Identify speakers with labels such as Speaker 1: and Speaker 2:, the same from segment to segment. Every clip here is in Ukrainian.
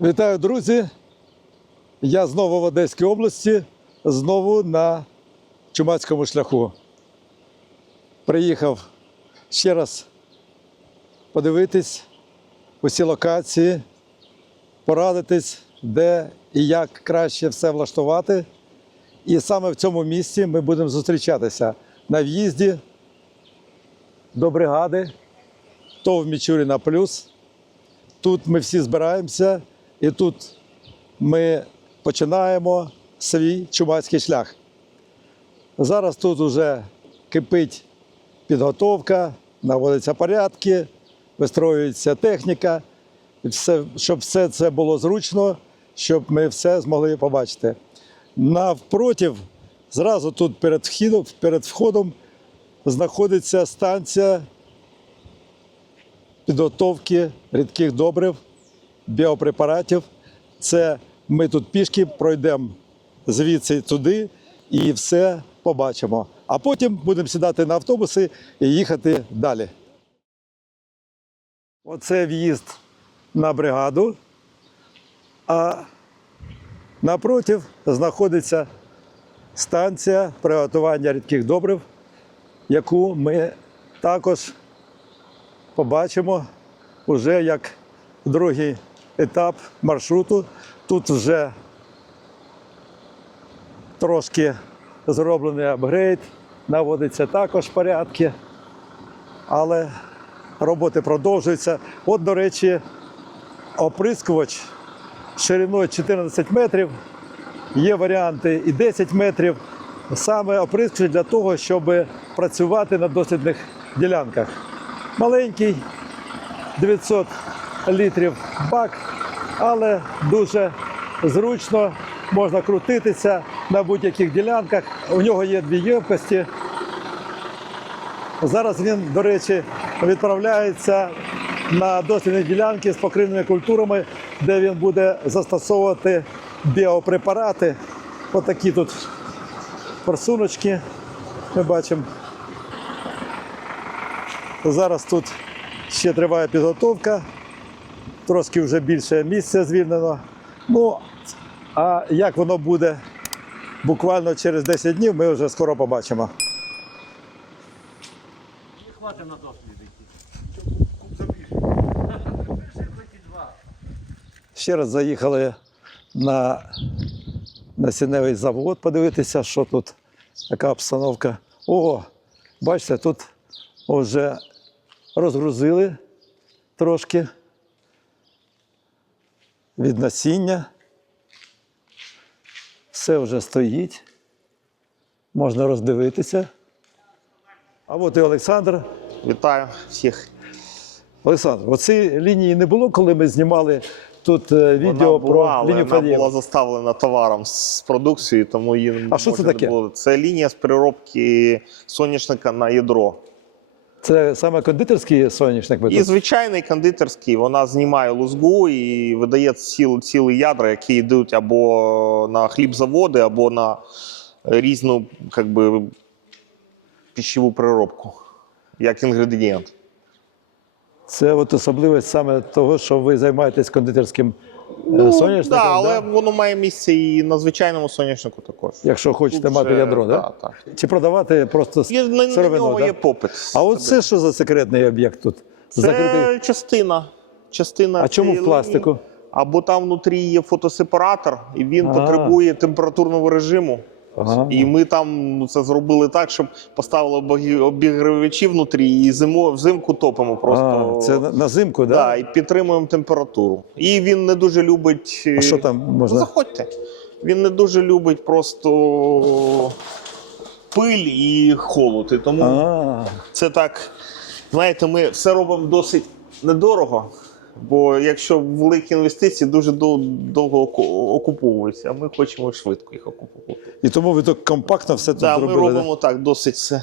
Speaker 1: Вітаю, друзі! Я знову в Одеській області, знову на чумацькому шляху. Приїхав ще раз подивитись усі локації, порадитись, де і як краще все влаштувати. І саме в цьому місці ми будемо зустрічатися на в'їзді до бригади ТОВ Мічуріна Плюс. Тут ми всі збираємося, і тут ми починаємо свій чумацький шлях. Зараз тут вже кипить підготовка, наводяться порядки, вистроюється техніка, і все, щоб все це було зручно, щоб ми все змогли побачити. Навпротив, зразу тут перед вхідом, перед входом знаходиться станція підготовки рідких добрив, біопрепаратів. Це ми тут пішки пройдемо звідси туди і все побачимо. А потім будемо сідати на автобуси і їхати далі. Оце в'їзд на бригаду. А напротив знаходиться станція приготування рідких добрив, яку ми також побачимо вже як другий етап маршруту. Тут вже трошки зроблений апгрейд, наводиться також порядки, але роботи продовжуються. От, до речі, оприскувач шириною 14 метрів. Є варіанти і 10 метрів. Саме оприскувач для того, щоб працювати на дослідних ділянках. Маленький 900 літрів бак, але дуже зручно, можна крутитися на будь-яких ділянках. У нього є дві ємкості. Зараз він, до речі, відправляється на дослідні ділянки з покривними культурами, де він буде застосовувати біопрепарати. Отакі тут форсуночки ми бачимо. Зараз тут ще триває підготовка, трошки вже більше місця звільнено. Ну, а як воно буде буквально через 10 днів, ми вже скоро побачимо.
Speaker 2: Хватить на досліди.
Speaker 1: Ще раз заїхали на насінневий завод подивитися, що тут, яка обстановка. О, бачите, тут вже розгрузили трошки від насіння. Все вже стоїть. Можна роздивитися. А от і Олександр.
Speaker 3: Вітаю всіх.
Speaker 1: Олександр, оці лінії не було, коли ми знімали тут е, відео
Speaker 3: вона була,
Speaker 1: про
Speaker 3: але
Speaker 1: лінію
Speaker 3: вона була заставлена товаром з продукцією, тому її
Speaker 1: А що це таке?
Speaker 3: було. Це лінія з переробки соняшника на ядро.
Speaker 1: Це саме кондитерський соняшник.
Speaker 3: І звичайний кондитерський, вона знімає лузгу і видає ціл, цілі ядра, які йдуть або на хлібзаводи, або на різну как би, пищеву переробку, як інгредієнт.
Speaker 1: Це от особливість саме того, що ви займаєтесь кондитерським ну, соняшником.
Speaker 3: да, але
Speaker 1: да?
Speaker 3: воно має місце і на звичайному соняшнику також.
Speaker 1: Якщо хочете
Speaker 3: Тут
Speaker 1: мати
Speaker 3: вже-
Speaker 1: ядро, да?
Speaker 3: да, так.
Speaker 1: чи продавати просто
Speaker 3: Є, на, на нього
Speaker 1: да?
Speaker 3: є попит.
Speaker 1: А от це що за секретний об'єкт тут?
Speaker 3: Це
Speaker 1: Закритий.
Speaker 3: частина. частина
Speaker 1: А чому в пластику?
Speaker 3: лінії. Або там внутрі є фотосепаратор, і він
Speaker 1: А.
Speaker 3: потребує температурного режиму.
Speaker 1: Ага.
Speaker 3: І ми там це зробили так, щоб поставили обігрівачі внутрі, і зимо, взимку топимо просто.
Speaker 1: А, це на, зимку,
Speaker 3: да,
Speaker 1: да?
Speaker 3: і підтримуємо температуру. І він не дуже любить.
Speaker 1: А що там можна?
Speaker 3: Заходьте. Він не дуже любить просто пиль і холод. І тому
Speaker 1: А,
Speaker 3: це так, знаєте, ми все робимо досить недорого. Бо якщо великі інвестиції дуже дов- довго окуповуються, а ми хочемо швидко їх окуповувати.
Speaker 1: і тому ви так компактно все тут
Speaker 3: Так, ми
Speaker 1: зробили. да?
Speaker 3: робимо так досить все.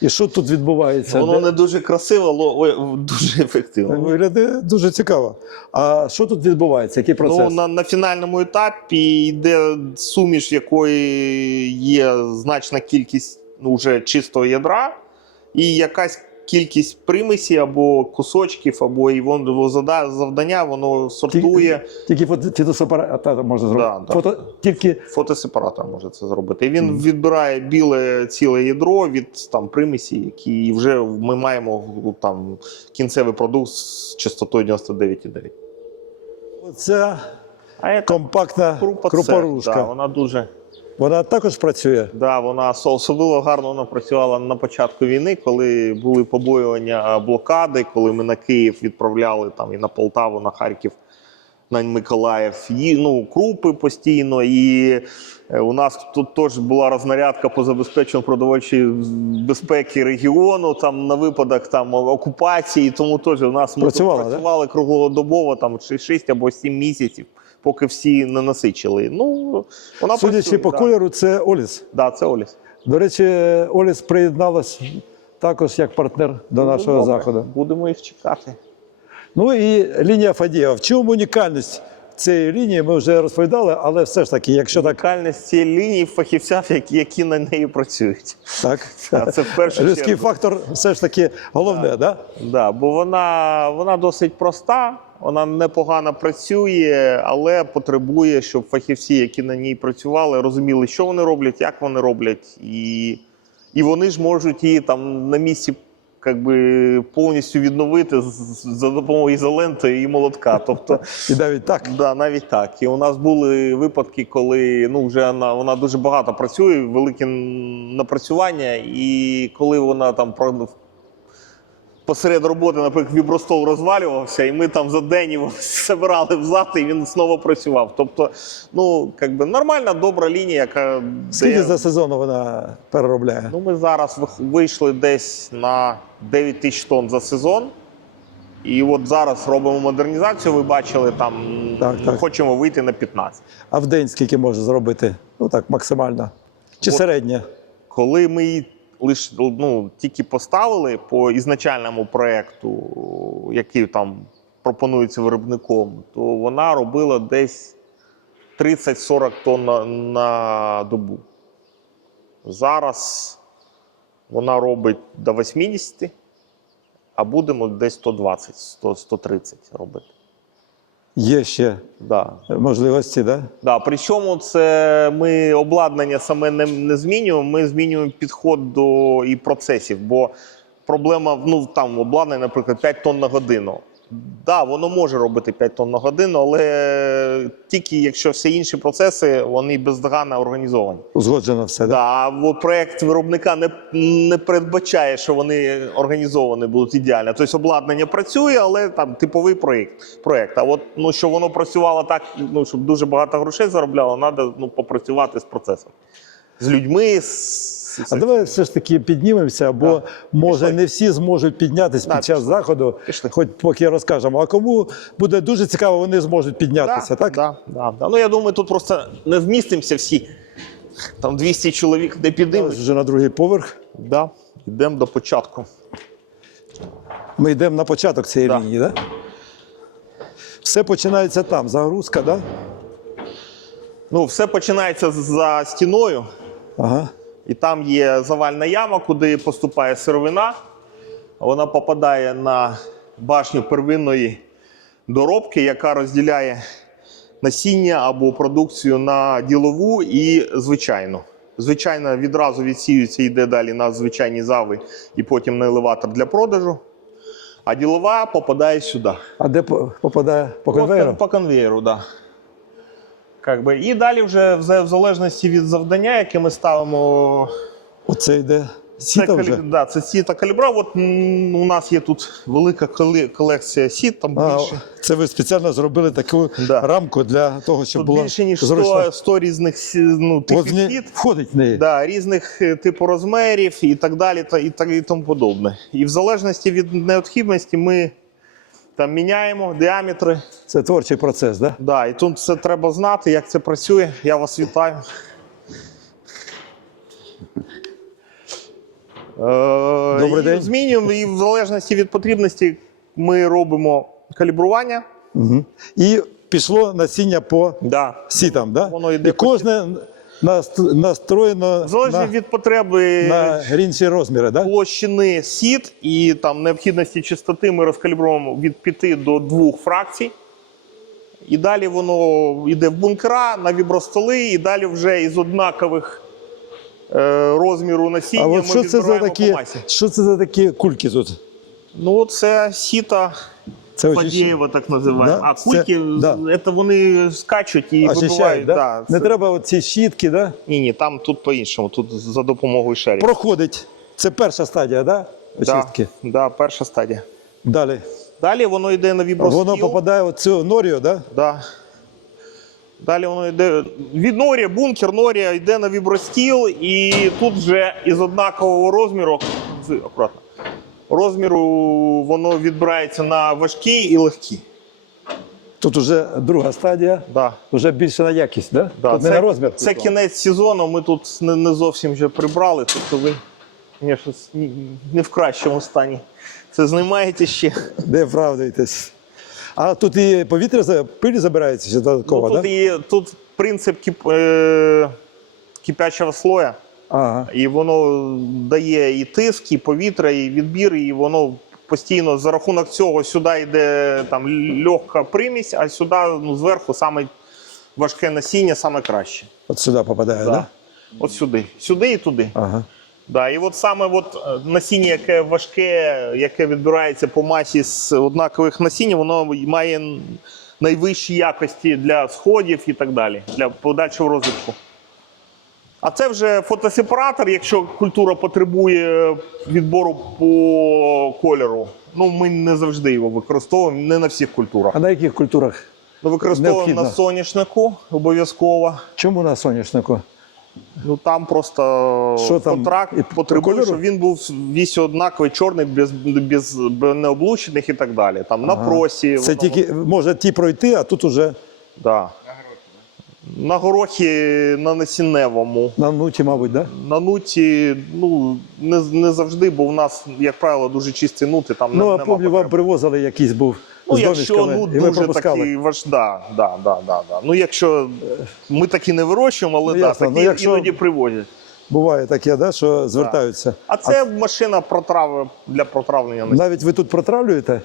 Speaker 1: І що тут відбувається?
Speaker 3: Воно не дуже красиво, але дуже ефективно.
Speaker 1: Виглядає дуже цікаво. А що тут відбувається? Який процес?
Speaker 3: Ну, на, на фінальному етапі йде суміш, якої є значна кількість ну, вже чистого ядра, і якась кількість примісів або кусочків, або і воно завдання, воно сортує.
Speaker 1: Тільки фото- фітосепарата можна зробити.
Speaker 3: Да, да.
Speaker 1: Тільки
Speaker 3: Фотосепаратор може це зробити. І він відбирає біле ціле ядро від там примісі, які вже ми маємо там кінцевий продукт з частотою 99,9.
Speaker 1: ця
Speaker 3: А
Speaker 1: компактна
Speaker 3: крупа
Speaker 1: крупорушка.
Speaker 3: Да, вона дуже
Speaker 1: Вона також працює.
Speaker 3: да, вона особливо гарно вона працювала на початку війни, коли були побоювання блокади, коли ми на Київ відправляли там і на Полтаву, на Харків. На Миколаїв, і, ну, крупи постійно, і е, у нас тут теж була рознарядка по забезпеченню продовольчої безпеки регіону, там на випадок там окупації. Тому теж у нас ми
Speaker 1: да?
Speaker 3: працювали круглодобово, там 6 або 7 місяців, поки всі не насичили. Ну вона
Speaker 1: Судячи
Speaker 3: працює,
Speaker 1: по
Speaker 3: да.
Speaker 1: кольору, це Оліс.
Speaker 3: Да, це Оліс.
Speaker 1: До речі, Оліс приєдналась також як партнер до нашого
Speaker 3: Добре,
Speaker 1: заходу.
Speaker 3: Будемо їх чекати.
Speaker 1: Ну і лінія Фадієва. В чому унікальність цієї лінії? Ми вже розповідали, але все ж таки, якщо так,
Speaker 3: Унікальність цієї лінії фахівців, які, які на неї працюють.
Speaker 1: так
Speaker 3: А це в першу
Speaker 1: людський
Speaker 3: чергу.
Speaker 1: фактор все ж таки головне, так? Да?
Speaker 3: Да, бо вона, вона досить проста, вона непогано працює, але потребує, щоб фахівці, які на ній працювали, розуміли, що вони роблять, як вони роблять, і, і вони ж можуть її там на місці. как би, повністю відновити за допомогою ізоленти і молотка. Тобто,
Speaker 1: І навіть так.
Speaker 3: да, навіть так. І у нас були випадки, коли ну, вже вона, вона дуже багато працює, велике напрацювання, і коли вона там посеред роботи, наприклад, вібростол розвалювався, і ми там за день його забирали взад, і він знову працював. Тобто, ну, как би, нормальна, добра лінія, яка
Speaker 1: Скільки
Speaker 3: дає-
Speaker 1: за сезон вона переробляє?
Speaker 3: Ну, ми зараз вийшли десь на 9 тисяч тонн за сезон. І от зараз робимо модернізацію. Ви бачили, там
Speaker 1: Так, так.
Speaker 3: хочемо вийти на 15.
Speaker 1: А в день скільки може зробити? Ну так, максимально. Чи
Speaker 3: От.
Speaker 1: середнє?
Speaker 3: Коли ми лиш ну, тільки поставили по ізначальному проєкту, який там пропонується виробником, то вона робила десь 30-40 тонн на, на добу. Зараз вона робить до 80, а будемо десь 120-130 робити.
Speaker 1: Є ще
Speaker 3: Да.
Speaker 1: можливості, так? Да?
Speaker 3: Да, причому це ми обладнання саме не, не змінюємо, ми змінюємо підход до і процесів. Бо проблема ну там обладнання, наприклад, 5 тонн на годину. Да, воно може робити 5 тонн на годину, але тільки якщо всі інші процеси вони бездоганно організовані.
Speaker 1: Узгоджено все,
Speaker 3: Да,
Speaker 1: да?
Speaker 3: а проект виробника не, не передбачає, що вони організовані будуть ідеально. Тобто обладнання працює, але там типовий проект. проект. А от ну, щоб воно працювало так, ну, щоб дуже багато грошей заробляло, треба ну, попрацювати з процесом. З людьми. З...
Speaker 1: А давай все ж таки піднімемося, бо може
Speaker 3: Пішли.
Speaker 1: не всі зможуть піднятися
Speaker 3: Да,
Speaker 1: під час
Speaker 3: пішли.
Speaker 1: заходу,
Speaker 3: Пішли.
Speaker 1: хоч поки розкажемо. А кому буде дуже цікаво, вони зможуть піднятися, так?
Speaker 3: Да, да, да. Ну я думаю, тут просто не вмістимося всі. Там 200 чоловік не підіймуть.
Speaker 1: Вже на другий поверх.
Speaker 3: Да. Йдемо до початку.
Speaker 1: Ми йдемо на початок цієї
Speaker 3: Да.
Speaker 1: лінії, так? Да? Все починається там, загрузка, так? Да?
Speaker 3: Ну, все починається за стіною.
Speaker 1: Ага.
Speaker 3: І там є завальна яма, куди поступає сировина. Вона попадає на башню первинної доробки, яка розділяє насіння або продукцію на ділову і звичайну. Звичайно, відразу відсіюється і йде далі на звичайні зави і потім на елеватор для продажу. А ділова попадає сюди.
Speaker 1: А де попадає по конвейеру?
Speaker 3: По конвейеру, так. Да. Как би. І далі вже в залежності від завдання, яке ми ставимо
Speaker 1: Оце йде сіта вже.
Speaker 3: да, це сіта калібра. От у нас є тут велика колекція сіт, там
Speaker 1: А,
Speaker 3: більше.
Speaker 1: це ви спеціально зробили таку
Speaker 3: Да.
Speaker 1: рамку для того, щоб
Speaker 3: Тут
Speaker 1: було
Speaker 3: більше ніж
Speaker 1: зручно.
Speaker 3: 100, 100 різних ну, типів
Speaker 1: в
Speaker 3: сіт.
Speaker 1: входить в неї.
Speaker 3: Да, різних е, типу розмірів і так далі, та, і, так, і тому подобне. І в залежності від необхідності ми там міняємо діаметри.
Speaker 1: Це творчий процес, так? Да?
Speaker 3: Да, і тут це треба знати, як це працює. Я вас вітаю. Е,
Speaker 1: Добрий день.
Speaker 3: Змінюємо і в залежності від потрібності ми робимо калібрування.
Speaker 1: Угу. І пішло насіння по
Speaker 3: Да.
Speaker 1: сітам, да?
Speaker 3: Воно йде
Speaker 1: І кожне настроєно
Speaker 3: Залежно
Speaker 1: на,
Speaker 3: від потреби
Speaker 1: на інші розміри, да?
Speaker 3: площини сіт і там необхідності чистоти ми розкалібруємо від 5 до 2 фракцій. І далі воно йде в бункера на вібростоли, і далі вже із однакових е, розміру насіння
Speaker 1: А от що це за такі,
Speaker 3: по масі.
Speaker 1: що це за такі кульки тут?
Speaker 3: Ну, це сіта
Speaker 1: Це
Speaker 3: Фадєєва, так називаємо.
Speaker 1: Да?
Speaker 3: А кульки,
Speaker 1: Це- да.
Speaker 3: це вони скачуть і
Speaker 1: очищають,
Speaker 3: вибивають.
Speaker 1: да?
Speaker 3: Да,
Speaker 1: Не
Speaker 3: це-
Speaker 1: треба оці щітки, да?
Speaker 3: Ні, ні, там тут по-іншому, тут за допомогою шерів.
Speaker 1: проходить. Це перша стадія, да?
Speaker 3: Да,
Speaker 1: Очистки.
Speaker 3: да, перша стадія.
Speaker 1: Далі.
Speaker 3: Далі воно йде на вібростіл.
Speaker 1: Воно попадає в цю норію, да?
Speaker 3: Да. Далі воно йде від норія, бункер норія йде на вібростіл, і тут вже із однакового розміру, акуратно, розміру воно відбирається на важкий і легкий.
Speaker 1: Тут вже друга стадія,
Speaker 3: Да.
Speaker 1: вже більше на якість, да?
Speaker 3: Да.
Speaker 1: Тут
Speaker 3: це,
Speaker 1: не на розмір.
Speaker 3: Це кінець сезону. Ми тут не, не зовсім вже прибрали, тобто ви ні- не в кращому стані. Це знімаєте ще.
Speaker 1: Де вправдуєтесь? А тут і повітря пиль забирається додатково,
Speaker 3: Ну, тут,
Speaker 1: да?
Speaker 3: і, тут принцип кип, е, кипячого слоя.
Speaker 1: Ага.
Speaker 3: І воно дає і тиск, і повітря, і відбір, і воно постійно за рахунок цього сюди йде там легка примість, а сюди ну, зверху саме важке насіння, саме краще.
Speaker 1: От сюди попадає, так?
Speaker 3: Да.
Speaker 1: Да?
Speaker 3: От сюди. Сюди і туди.
Speaker 1: Ага.
Speaker 3: Да, і от саме от е, насіння, яке важке, яке відбирається по масі з однакових насіння, воно має найвищі якості для сходів і так далі, для подальшого розвитку. А це вже фотосепаратор, якщо культура потребує відбору по кольору. Ну, ми не завжди його використовуємо, не на всіх культурах.
Speaker 1: А на яких культурах?
Speaker 3: Ну, використовуємо
Speaker 1: необхідно?
Speaker 3: на соняшнику обов'язково.
Speaker 1: Чому на соняшнику?
Speaker 3: Ну там просто
Speaker 1: Що там?
Speaker 3: контракт потребує, щоб він був весь однаковий, чорний, без, без, без необлучених і так далі. Там на просі.
Speaker 1: Це
Speaker 3: воно-
Speaker 1: тільки може ті пройти, а тут уже
Speaker 3: Да. На горохі на насінневому.
Speaker 1: на нуті, мабуть, да?
Speaker 3: На нуті, ну не, не завжди, бо в нас, як правило, дуже чисті нути. Там
Speaker 1: Ну,
Speaker 3: не-
Speaker 1: а помню, вам привозили якийсь був
Speaker 3: Ну,
Speaker 1: з
Speaker 3: якщо ну,
Speaker 1: і
Speaker 3: дуже такий важ, да, да, да, да, да. Ну, якщо ми такі не вирощуємо, але
Speaker 1: Ну,
Speaker 3: да, такі
Speaker 1: Ну, якщо-
Speaker 3: іноді привозять.
Speaker 1: Буває таке, да, що звертаються.
Speaker 3: А це машина протрави для протравлення.
Speaker 1: Навіть ви тут протравлюєте?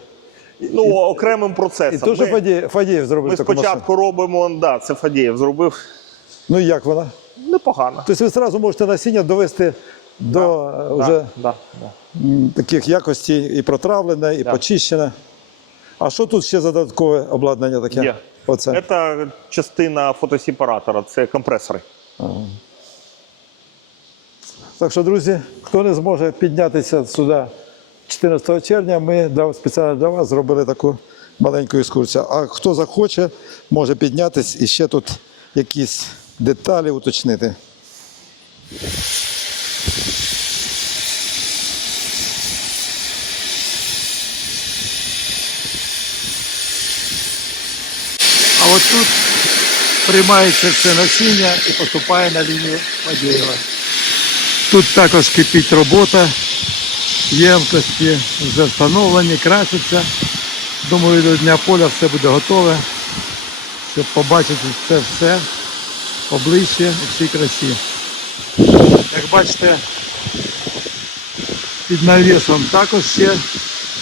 Speaker 3: Ну, окремим процесом.
Speaker 1: І теж
Speaker 3: Ми,
Speaker 1: Фадієв, Фадієв зробив
Speaker 3: ми
Speaker 1: таку машину.
Speaker 3: спочатку робимо, да, це Фадєєв зробив.
Speaker 1: Ну і як вона?
Speaker 3: Непогано.
Speaker 1: Тобто ви одразу можете насіння довести до е,
Speaker 3: Да,
Speaker 1: вже
Speaker 3: да, да.
Speaker 1: таких якостей і протравлене, і
Speaker 3: Да.
Speaker 1: почищене. А що тут ще за додаткове обладнання таке?
Speaker 3: Є.
Speaker 1: Оце.
Speaker 3: Це частина фотосепаратора, це компресори.
Speaker 1: Так що, друзі, хто не зможе піднятися сюди 14 червня, ми спеціально для вас зробили таку маленьку екскурсію. А хто захоче, може піднятися і ще тут якісь деталі уточнити. А от тут приймається це насіння і поступає на лінію Фадєєва. Тут також кипить робота, ємкості вже встановлені, красяться. Думаю, до Дня поля все буде готове, щоб побачити це все обличчя у всій красі. Як бачите, під навісом також ще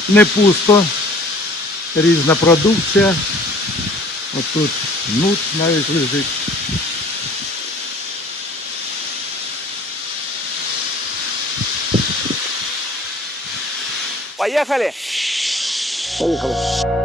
Speaker 1: не пусто. Різна продукція. Отут нут навіть лежить.
Speaker 3: Поїхали!
Speaker 1: Поїхали.